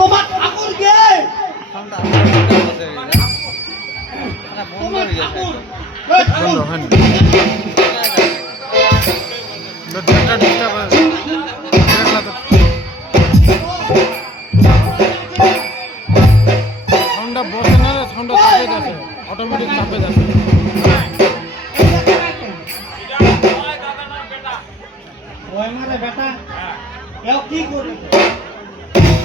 তোমার ঠাকুর কে তোমার ঠাকুর। সাউন্ডটা বসে না সাউন্ডটা চাপে যাচ্ছে অটোমেটিক চাপে যাচ্ছে ওই বেটা এও কি করবে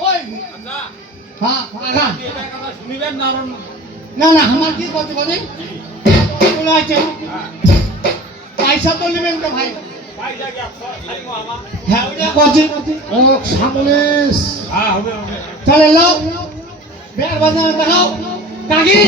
হয় হ্যাঁ হ্যাঁ না না আমার কি করতে পারে পয়সা তো নেবেন তো ভাই হ্যাঁ ওটা করছি ও হ্যাঁ হবে হবে। চলে লাও বের বাজার দেখাও। কাকি!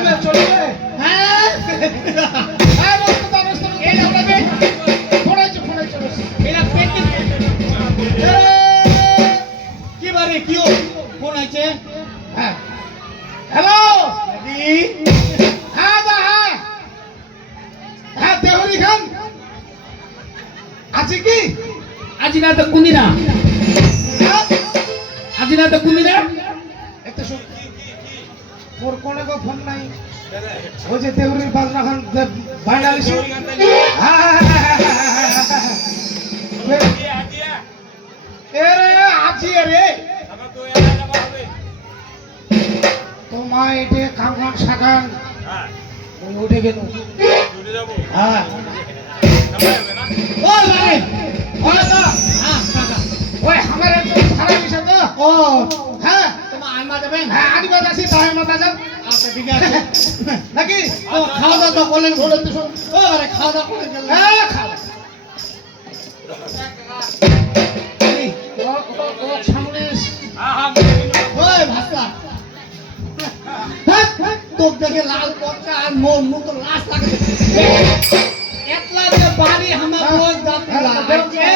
চলিবে চলিবে হ্যাঁ? হ্যাঁ এই লাগাবে পেটি কি বারে কি ফোন হ্যাঁ। হ্যালো? রেডি হ্যাঁ দা হ্যাঁ। হ্যাঁ দেহরি খান। আছে কি? আজি না তো কুন্দিনা হ্যাঁ? আজি না তো কুন্দিনা এত সব ওর কোনে গো ফোন নাই। ওই যে দেউরির বাজনা খান বাইনালিস এরে আজি রে আমার তো এলা যাবা হবে তোমা এটে সাগান। হ্যাঁ উঠে গেল। হ্যাঁ। ও আমার খারাপ বিষয় তো। ও। হ্যাঁ আদিবাদ আছি তাই মাতা আচ্ছা ঠিক আছে। নাকি? ও খাওয়া দাওয়া তো করলেন শোন ও আরে খাওয়া দাওয়া করে গেলেন। হ্যাঁ হ্যাঁ হ্যাঁ হ্যাঁ, তোর দেখে লাল পচা আর মোর মুখ লাশ লাগে। একলা যে বাড়ি আমার রোজ যাত্রী লাগে যে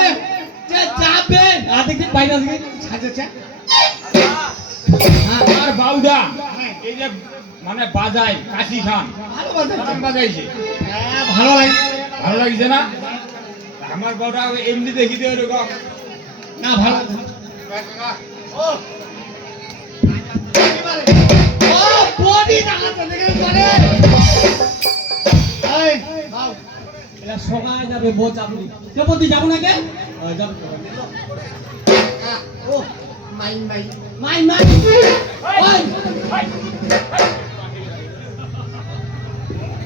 যে যা চাপবে আর দেখি বাইরে দিকে সাজেছে হ্যাঁ বাউদা। এই যে মানে বাজায় কাশি খান। বাজাইছে। হ্যাঁ ভালো লাগে ভালো লাগছে না? আমার বাউটা এমনি দেখি দিয়ে ওরকম না ভালো এই বাউ যাবে যাব না কে? যাব। মাইন মাইন মাইন মাইন ওই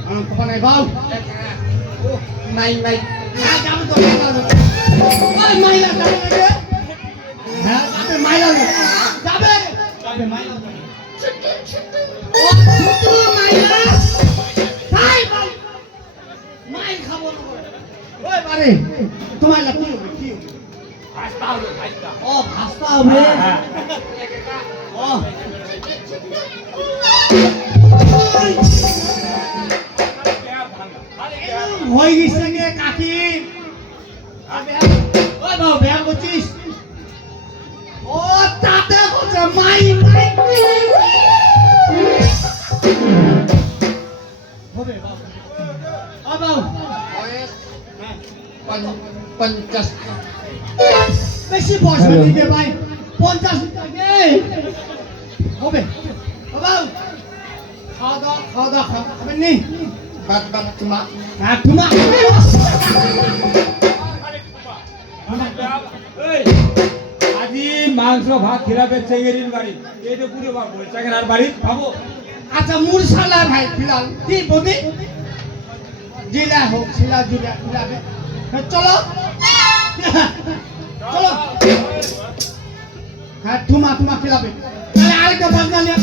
আম কপালে বাউ মাইন মাইন না যাব তো ওই মাইলা যাবে হ্যাঁ যাবে মাইলা যাবে যাবে মাইলা ও মাইলা হবে হ্যাঁ ও হয়ে গেছে গে কাকি। ওই বাবু বেয়া করছিস। ও তাতে বলছে মাই মাই। হবে বাবু। পঞ্চাশ। বেশি পয়সা দিতে ভাই পঞ্চাশ হবে বাবু। খাওয়া দাওয়া খাওয়া দাওয়া খাবেন নি? বাদ বাদ তোমার হ্যাঁ তোমা আজি মাংস ভাত খিলাবে চেঙ্গেরির বাড়ি। এইটা পুরো আর বাড়ি খাব আচ্ছা মুরসালা ভাই ফিলাল কি বদি? জিলা হোক শিলা জিলা খিলাবে হ্যাঁ, চলো। চলো। হ্যাঁ তোমা তোমা খেলাবে। তাহলে আরেকটা বাজনা নিয়ে